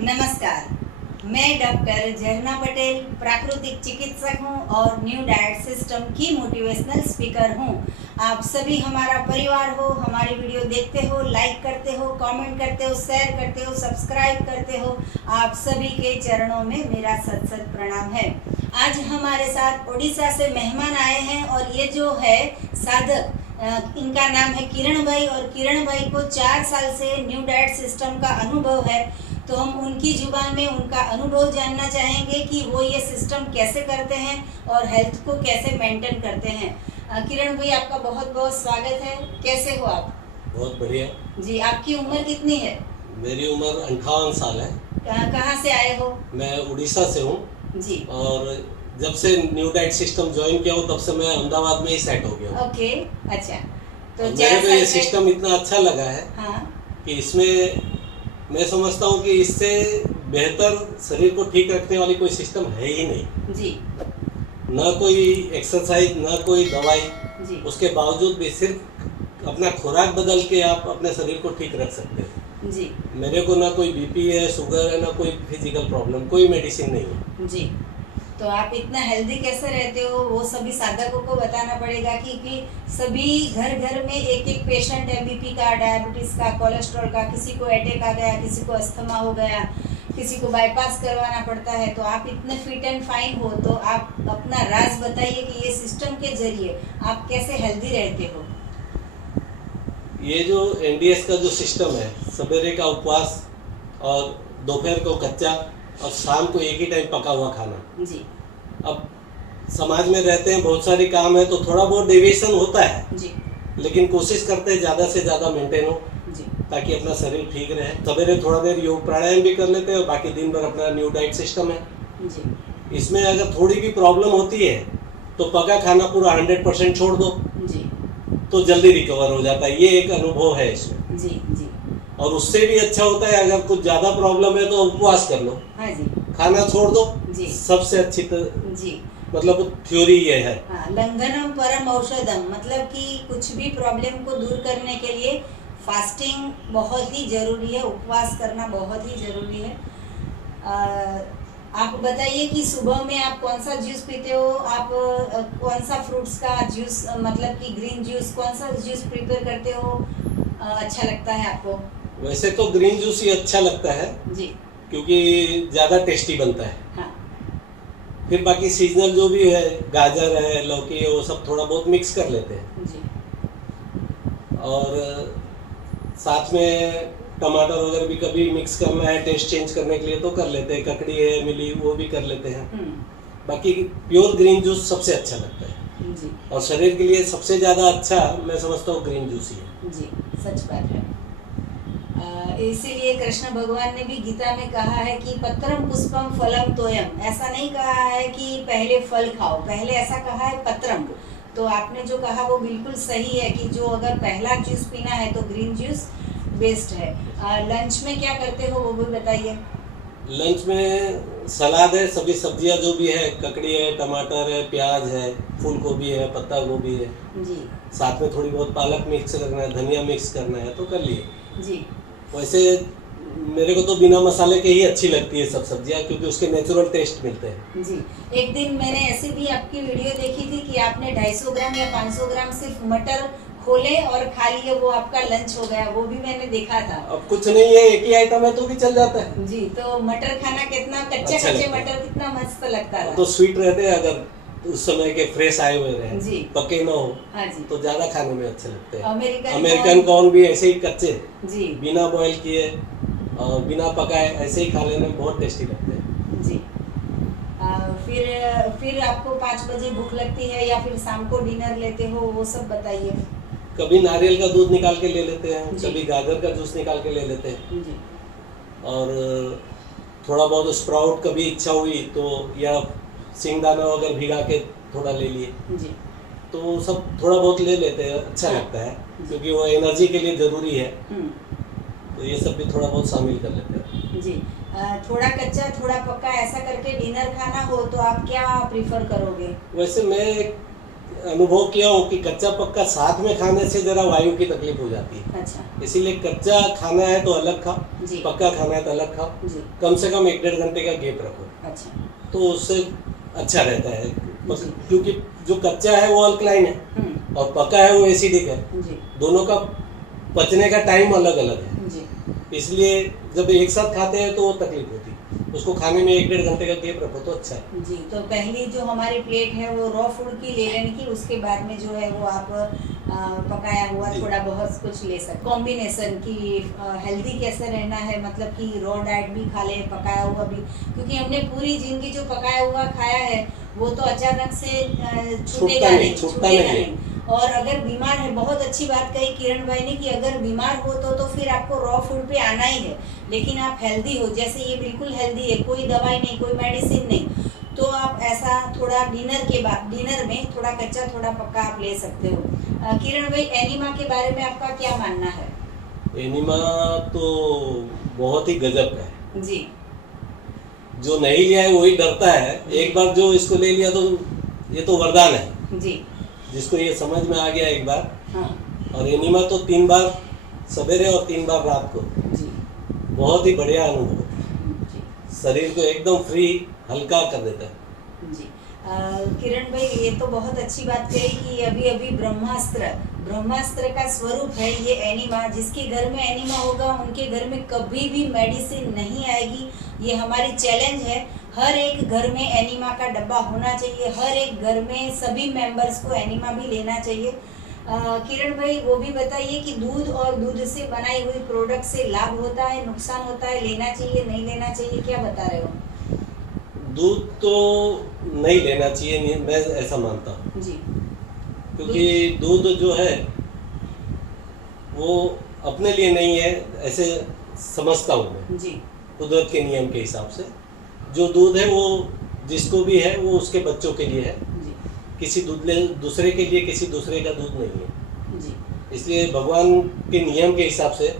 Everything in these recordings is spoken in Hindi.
नमस्कार, मैं डॉक्टर झरना पटेल प्राकृतिक चिकित्सक हूं और न्यू डाइट सिस्टम की मोटिवेशनल स्पीकर हूं। आप सभी हमारा परिवार हो, हमारी वीडियो देखते हो, लाइक करते हो, कमेंट करते हो, शेयर करते हो, सब्सक्राइब करते हो। आप सभी के चरणों में मेरा सत सत प्रणाम है। आज हमारे साथ उड़ीसा से मेहमान आए हैं और ये जो है साधक, इनका नाम है किरण भाई और किरण भाई को 4 साल से न्यू डाइट सिस्टम का अनुभव है। तो हम उनकी जुबान में उनका अनुभव जानना चाहेंगे कि वो ये सिस्टम कैसे करते हैं और हेल्थ को कैसे मेंटेन करते हैं। किरण भाई, आपका बहुत बहुत स्वागत है। कैसे हो आप? बहुत बढ़िया जी, आपकी उम्र कितनी है? मेरी उम्र 58 साल है। कहाँ से आए हो? मैं उड़ीसा से हूँ जी। और जब से न्यू डाइट सिस्टम ज्वाइन किया हूँ तब से मैं अहमदाबाद में ही सेट हो गया हूँ। ओके, अच्छा। तो मेरे को ये सिस्टम इतना अच्छा लगा है कि इसमें मैं समझता हूँ कि इससे बेहतर शरीर को ठीक रखने वाली कोई सिस्टम है ही नहीं जी। ना कोई एक्सरसाइज, ना कोई दवाई जी। उसके बावजूद भी सिर्फ अपना खुराक बदल के आप अपने शरीर को ठीक रख सकते हैं। जी। मेरे को ना कोई बीपी है, शुगर है, ना कोई फिजिकल प्रॉब्लम, कोई मेडिसिन नहीं है। जी। तो आप इतना हेल्दी कैसे रहते हो वो सभी साधकों को बताना पड़ेगा कि सभी घर घर में एक एक पेशेंट है, बीपी का, डायबिटीज का, कोलेस्ट्रॉल का, किसी को अटैक आ गया, किसी को अस्थमा हो गया, किसी को बाईपास करवाना पड़ता है। तो आप इतने फिट एंड फाइन हो तो आप अपना राज बताइए कि ये सिस्टम के जरिए आप कैसे हेल्दी रहते हो। ये जो एनडीएस का जो सिस्टम है, सवेरे का उपवास और दोपहर को कच्चा और शाम को एक ही टाइम पका हुआ खाना। जी। अब समाज में रहते हैं, बहुत सारे काम है तो थोड़ा बहुत डेविएशन होता है जी। लेकिन कोशिश करते हैं ज़्यादा से ज़्यादा मेंटेन हो जी। ताकि अपना शरीर ठीक रहे। सवेरे थोड़ा देर योग प्राणायाम भी कर लेते हैं और बाकी दिन भर अपना न्यू डाइट सिस्टम है। जी। इसमें अगर थोड़ी भी प्रॉब्लम होती है तो पका खाना पूरा 100% छोड़ दो जी। तो जल्दी रिकवर हो जाता है। ये एक अनुभव है इसमें। जी। जी। और उससे भी अच्छा होता है अगर कुछ ज्यादा प्रॉब्लम है तो उपवास कर लो। हाँ जी। खाना छोड़ दो। जी। सबसे अच्छी जी। मतलब थ्योरी ये है। हाँ, लंघनम परम औषधम, मतलब कि कुछ भी प्रॉब्लम को दूर करने के लिए फास्टिंग बहुत ही जरूरी है, उपवास करना बहुत ही जरूरी है। आप बताइए कि सुबह में आप कौन सा जूस पीते हो? आप कौन सा फ्रूट्स का जूस, मतलब कि ग्रीन जूस, कौन सा जूस प्रिपेयर करते हो? अच्छा लगता है आपको? वैसे तो ग्रीन जूस ही अच्छा लगता है जी, क्योंकि ज्यादा टेस्टी बनता है। हाँ। फिर बाकी सीजनल जो भी है, गाजर है, लौकी है, वो सब थोड़ा बहुत मिक्स कर लेते हैं। जी। और साथ में टमाटर वगैरह भी कभी मिक्स करना है टेस्ट चेंज करने के लिए तो कर लेते हैं। ककड़ी है, मिली, वो भी कर लेते हैं। बाकी प्योर ग्रीन जूस सबसे अच्छा लगता है। जी। और शरीर के लिए सबसे ज्यादा अच्छा मैं समझता हूँ ग्रीन जूस ही है। जी, सच बात है। इसीलिए कृष्ण भगवान ने भी गीता में कहा है कि पत्रम पुष्पम फलम तोयम। ऐसा नहीं कहा है कि पहले फल खाओ, पहले ऐसा कहा है पत्रम। तो आपने जो कहा वो बिल्कुल सही है कि जो अगर पहला जूस पीना है तो ग्रीन जूस बेस्ट है। लंच में क्या करते हो वो भी बताइए। लंच में सलाद है, सभी सब्जियां जो भी है, ककड़ी है, टमाटर है, प्याज है, फूल गोभी है, पत्ता गोभी है। जी। साथ में थोड़ी बहुत पालक मिक्स करना है, धनिया मिक्स करना है तो कर लिए। जी। वैसे मेरे को तो बिना मसाले के ही अच्छी लगती है सब सब्जियां क्योंकि उसके नेचुरल टेस्ट मिलते हैं। जी। एक दिन मैंने ऐसे भी आपकी वीडियो देखी थी कि आपने 250 ग्राम या 500 ग्राम सिर्फ मटर खोले और खा लिए, वो आपका लंच हो गया। वो भी मैंने देखा था। अब कुछ नहीं है, एक ही आइटम है तो भी चल जाता है। जी। तो मटर खाना कितना कच्चे मटर कितना मस्त लगता था। तो स्वीट रहते हैं अगर उस समय के फ्रेश आए हुए रहे, जी, पके ना हो। हाँ जी। तो ज्यादा खाने में अच्छे लगते हैं। अमेरिकन कॉर्न भी ऐसे ही कच्चे, जी, बिना बॉईल किए और बिना पकाए ऐसे ही खा लेने में बहुत टेस्टी लगते हैं। जी। फिर आपको 5 बजे भूख लगती है या फिर शाम को डिनर लेते हो, वो सब बताइए। कभी नारियल का दूध निकाल के ले लेते हैं, जी। कभी गाजर का जूस निकाल के ले लेते हैं। जी। और थोड़ा बहुत स्प्राउट कभी इच्छा हुई तो, या सिंगदाना वगैरह भिगा के थोड़ा ले लिए। जी। तो सब थोड़ा बहुत ले लेते हैं, अच्छा लगता है क्योंकि वो एनर्जी के लिए जरूरी है। तो ये सब भी थोड़ा बहुत शामिल कर लेते हैं। जी। थोड़ा कच्चा थोड़ा पक्का ऐसा करके डिनर खाना हो तो आप क्या प्रीफर करोगे? वैसे मैं अनुभव किया हूँ कि कच्चा पक्का साथ में खाने से जरा वायु की तकलीफ हो जाती है। अच्छा इसीलिए कच्चा खाना है तो अलग खाओ, जी पक्का खाना है तो अलग खाओ। जी। कम से कम 1-1.5 घंटे का गैप रखो, अच्छा तो उससे अच्छा रहता है। जी। क्योंकि जो कच्चा है वो अल्कलाइन है और पका है वो एसिडिक है। जी दोनों का पचने का टाइम अलग अलग है, जी इसलिए जब एक साथ खाते हैं तो वो तकलीफ होती है। उसको खाने में 1-1.5 घंटे का गैप रखो तो अच्छा है। जी। तो पहली जो हमारी प्लेट है वो रॉ फूड की ले लेने की, उसके बाद में जो है वो आप पकाया हुआ जी। थोड़ा बहुत कुछ ले सकते। कॉम्बिनेशन की हेल्दी कैसे रहना है, मतलब कि रॉ डाइट भी खा ले, पकाया हुआ भी, क्योंकि हमने पूरी जिंदगी जो पकाया हुआ खाया है वो तो अचानक से छूटेगा नहीं, छूटेगा नहीं। और अगर बीमार है, बहुत अच्छी बात कही किरण भाई ने कि अगर बीमार हो तो फिर आपको रॉ फूड पे आना ही है। लेकिन आप हेल्दी हो, जैसे ये बिल्कुल हेल्दी है, कोई दवाई नहीं, कोई मेडिसिन नहीं, तो आप ऐसा थोड़ा डिनर के बाद, डिनर में थोड़ा कच्चा थोड़ा पक्का आप ले सकते हो। किरण भाई, एनिमा के बारे में आपका क्या मानना है? एनिमा तो बहुत ही गजब का है। जी जो नहीं लिया है वही डरता है, एक बार जो इसको ले लिया तो ये तो वरदान है। जी जिसको ये समझ में आ गया एक बार, हाँ और एनिमा तो 3 बार सवेरे और 3 बार रात को, जी बहुत ही बढ़िया अनुभव। जी शरीर को एकदम फ्री हल्का कर देता है। जी। किरण भाई, ये तो बहुत अच्छी बात कही कि अभी अभी ब्रह्मास्त्र का स्वरूप है ये एनिमा। जिसके घर में एनिमा होगा उनके घर में कभी भी मेडिसिन नहीं आएगी। ये हमारी चैलेंज है, हर एक घर में एनिमा का डब्बा होना चाहिए, हर एक घर में सभी मेंबर्स को एनिमा भी लेना चाहिए। किरण भाई, वो भी बताइए कि दूध और दूध से बनाई हुई प्रोडक्ट से लाभ होता है, नुकसान होता है, लेना चाहिए नहीं लेना चाहिए, क्या बता रहे हो? दूध तो नहीं लेना चाहिए, मैं ऐसा मानता हूँ। जी क्योंकि दूध जो है वो अपने लिए नहीं है, ऐसे समझता हूँ मैं, जी कुदरत के नियम के हिसाब से। जो दूध है वो जिसको भी है वो उसके बच्चों के लिए है, जी किसी दूसरे के लिए किसी दूसरे का दूध नहीं है। जी इसलिए भगवान के नियम के हिसाब से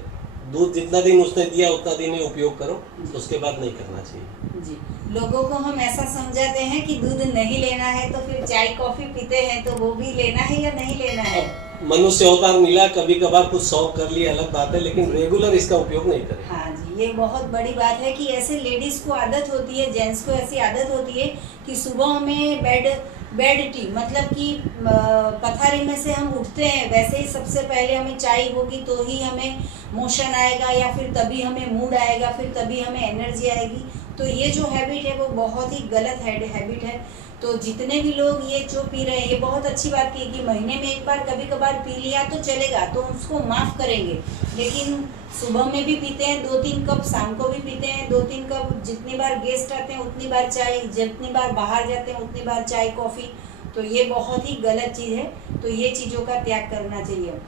दूध जितना दिन उसने दिया उतना दिन ही उपयोग करो, उसके बाद नहीं करना चाहिए। जी। लोगों को हम ऐसा समझाते हैं कि दूध नहीं लेना है तो फिर चाय कॉफी पीते हैं, तो वो भी लेना है या नहीं लेना है? मनुष्य अवतार मिला, कभी कभार कुछ शौक कर लिया अलग बात है, लेकिन रेगुलर इसका उपयोग नहीं करें। हाँ जी, ये बहुत बड़ी बात है कि ऐसे लेडीज को आदत होती है, जेंट्स को ऐसी आदत होती है कि सुबह में बेड टी, मतलब कि पथारी में से हम उठते हैं वैसे ही सबसे पहले हमें चाय होगी तो ही हमें मोशन आएगा, या फिर तभी हमें मूड आएगा, फिर तभी हमें एनर्जी आएगी। तो ये जो हैबिट है वो बहुत ही गलत हैबिट है। तो जितने भी लोग ये जो पी रहे हैं, ये बहुत अच्छी बात की कि महीने में एक बार कभी कभार पी लिया तो चलेगा, तो उसको माफ़ करेंगे। लेकिन सुबह में भी पीते हैं 2-3 कप, शाम को भी पीते हैं 2-3 कप, जितनी बार गेस्ट आते हैं उतनी बार चाय, जितनी बार बाहर जाते हैं उतनी बार चाय कॉफ़ी, तो ये बहुत ही गलत चीज़ है। तो ये चीज़ों का त्याग करना चाहिए।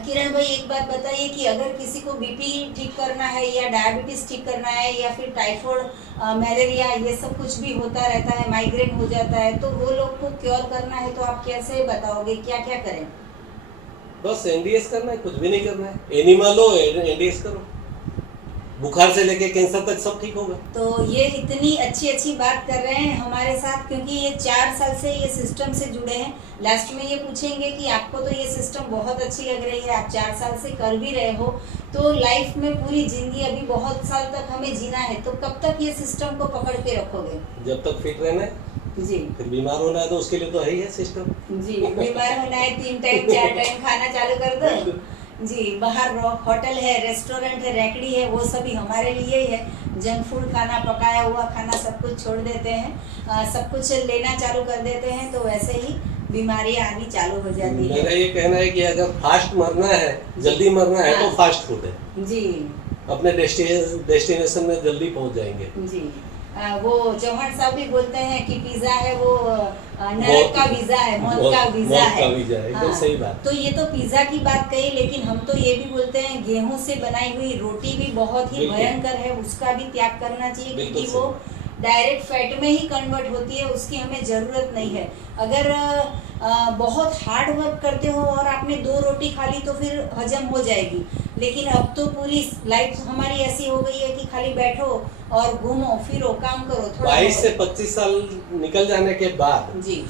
किरण भाई, एक बात बताइए कि अगर किसी को बीपी ठीक करना है या डायबिटीज ठीक करना है या फिर टाइफाइड, मलेरिया, ये सब कुछ भी होता रहता है, माइग्रेन हो जाता है, तो वो लोग को क्योर करना है तो आप कैसे बताओगे, क्या क्या करें? बस एनडीएस करना है, कुछ भी नहीं करना है। एनिमा लो, एनडीएस करो, बुखार से लेके कैंसर तक सब ठीक होगा। तो ये इतनी अच्छी बात कर रहे हैं हमारे साथ, क्योंकि ये 4 साल से ये सिस्टम से जुड़े हैं। लास्ट में ये पूछेंगे कि आपको तो ये सिस्टम बहुत अच्छी लग रही है, आप 4 साल से कर भी रहे हो, तो लाइफ में पूरी जिंदगी अभी बहुत साल तक हमें जीना है, तो कब तक ये सिस्टम को पकड़ के रखोगे? जब तक फिट रहना है जी। फिर बीमार होना है तो उसके लिए तो है ही है सिस्टम। जी, बीमार होना है 3 टाइम 4 टाइम खाना चालू कर दो। जी, बाहर होटल है, रेस्टोरेंट है, रैकड़ी है, वो सभी हमारे लिए ही है। जंक फूड खाना, पकाया हुआ खाना, सब कुछ छोड़ देते हैं, सब कुछ लेना चालू कर देते हैं, तो वैसे ही बीमारियां आनी चालू हो जाती है। मेरा ये कहना है कि अगर फास्ट मरना है, जल्दी मरना है, तो फास्ट फूड है जी, अपने डेस्टिनेशन में जल्दी पहुंच जाएंगे। जी। वो चौहान साहब भी बोलते हैं कि पिज्जा है वो नरक का वीजा है, मौत का वीजा है। एकदम सही बात। तो ये तो पिज्जा की बात कही, लेकिन हम तो ये भी बोलते हैं गेहूं से बनाई हुई रोटी भी बहुत ही भयंकर है, उसका भी त्याग करना चाहिए, क्योंकि वो डायरेक्ट फैट में ही कन्वर्ट होती है, उसकी हमें ज़रूरत नहीं है। अगर बहुत हार्ड वर्क करते हो और आपने 2 रोटी खा ली तो फिर हजम हो जाएगी, लेकिन अब तो पूरी लाइफ हमारी ऐसी हो गई है कि खाली बैठो और घूमो फिरो, काम करो। थोड़ा 22 से 25 साल निकल जाने के बाद जी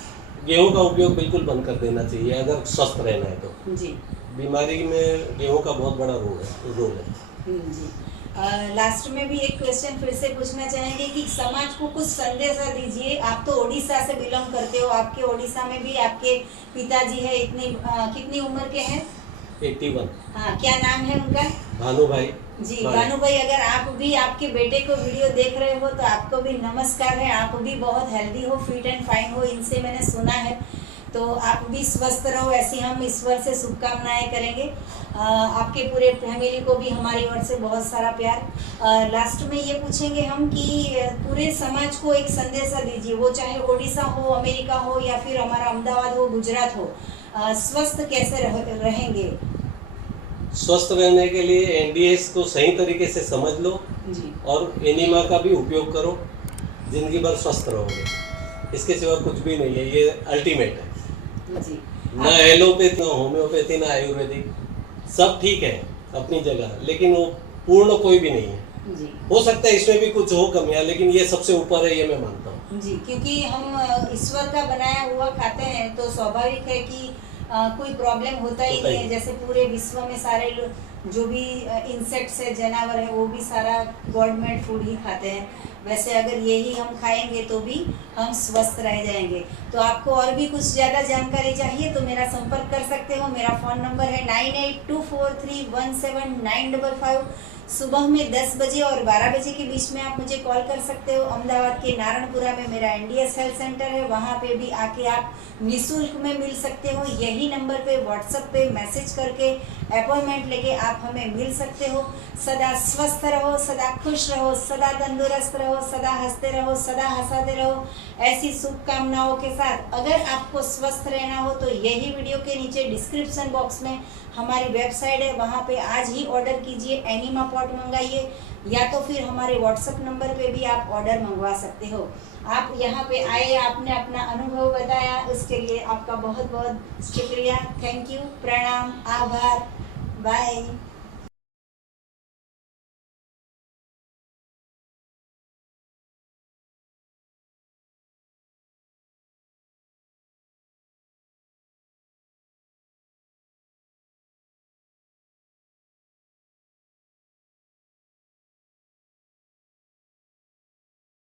गेहूं का उपयोग बिल्कुल बंद कर देना चाहिए अगर स्वस्थ रहना है तो। जी बीमारी में गेहूं का बहुत बड़ा रोल है। जी। लास्ट में भी एक क्वेश्चन फिर से पूछना चाहेंगे कि समाज को कुछ संदेशा दीजिए। आप तो ओडिशा से बिलोंग करते हो, आपके ओडिशा में भी आपके पिताजी है, इतनी कितनी उम्र के हैं? 81। हाँ, क्या नाम है उनका? भानु भाई। जी भानु भाई, अगर आप भी आपके बेटे को वीडियो देख रहे हो तो आपको भी नमस्कार है। आप भी बहुत हेल्दी हो, फिट एंड फाइन हो, इनसे मैंने सुना है। तो आप भी स्वस्थ रहो, ऐसी हम ईश्वर से शुभकामनाएं करेंगे। आपके पूरे फैमिली को भी हमारी ओर से बहुत सारा प्यार। लास्ट में ये पूछेंगे हम कि पूरे समाज को एक संदेशा दीजिए, वो चाहे ओडिशा हो, अमेरिका हो या फिर हमारा अहमदाबाद हो, गुजरात हो, स्वस्थ कैसे रहेंगे? स्वस्थ रहने के लिए एनडीएस को सही तरीके से समझ लो जी। और एनिमा का भी उपयोग करो, जिंदगी भर स्वस्थ रहोगे। इसके सिवा कुछ भी नहीं है, ये अल्टीमेट है। जी। ना एलोपैथी, ना होम्योपैथी, ना आयुर्वेदिक, सब ठीक है अपनी जगह, लेकिन वो पूर्ण कोई भी नहीं है। जी। हो सकता है इसमें भी कुछ हो कमियां, लेकिन ये सबसे ऊपर है, ये मैं मानता हूँ। जी, क्योंकि हम ईश्वर का बनाया हुआ खाते हैं तो स्वाभाविक है कि कोई प्रॉब्लम होता ही नहीं है। जैसे पूरे विश्व में सारे जो भी इंसेक्ट्स है, जानवर है, वो भी सारा गॉड मेड फूड ही खाते हैं। वैसे अगर यही हम खाएंगे तो भी हम स्वस्थ रह जाएंगे। तो आपको और भी कुछ ज़्यादा जानकारी चाहिए तो मेरा संपर्क कर सकते हो। मेरा फ़ोन नंबर है 9824317955। सुबह में 10 बजे और 12 बजे के बीच में आप मुझे कॉल कर सकते हो। अहमदाबाद के नारायणपुरा में मेरा एनडीएस हेल्थ सेंटर है, वहाँ पे भी आके आप निःशुल्क में मिल सकते हो। यही नंबर पे व्हाट्सएप पे मैसेज करके अपॉइंटमेंट लेके आप हमें मिल सकते हो। सदा स्वस्थ रहो, सदा खुश रहो, सदा तंदुरुस्त रहो, सदा हंसते रहो, सदा हंसाते रहो, ऐसी शुभकामनाओं के साथ। अगर आपको स्वस्थ रहना हो तो यही वीडियो के नीचे डिस्क्रिप्शन बॉक्स में हमारी वेबसाइट है, वहाँ पे आज ही ऑर्डर कीजिए, एनिमा पॉट मंगाइए, या तो फिर हमारे व्हाट्सएप नंबर पे भी आप ऑर्डर मंगवा सकते हो। आप यहाँ पे आए, आपने अपना अनुभव बताया, उसके लिए आपका बहुत बहुत शुक्रिया। थैंक यू, प्रणाम, आभार, बाय।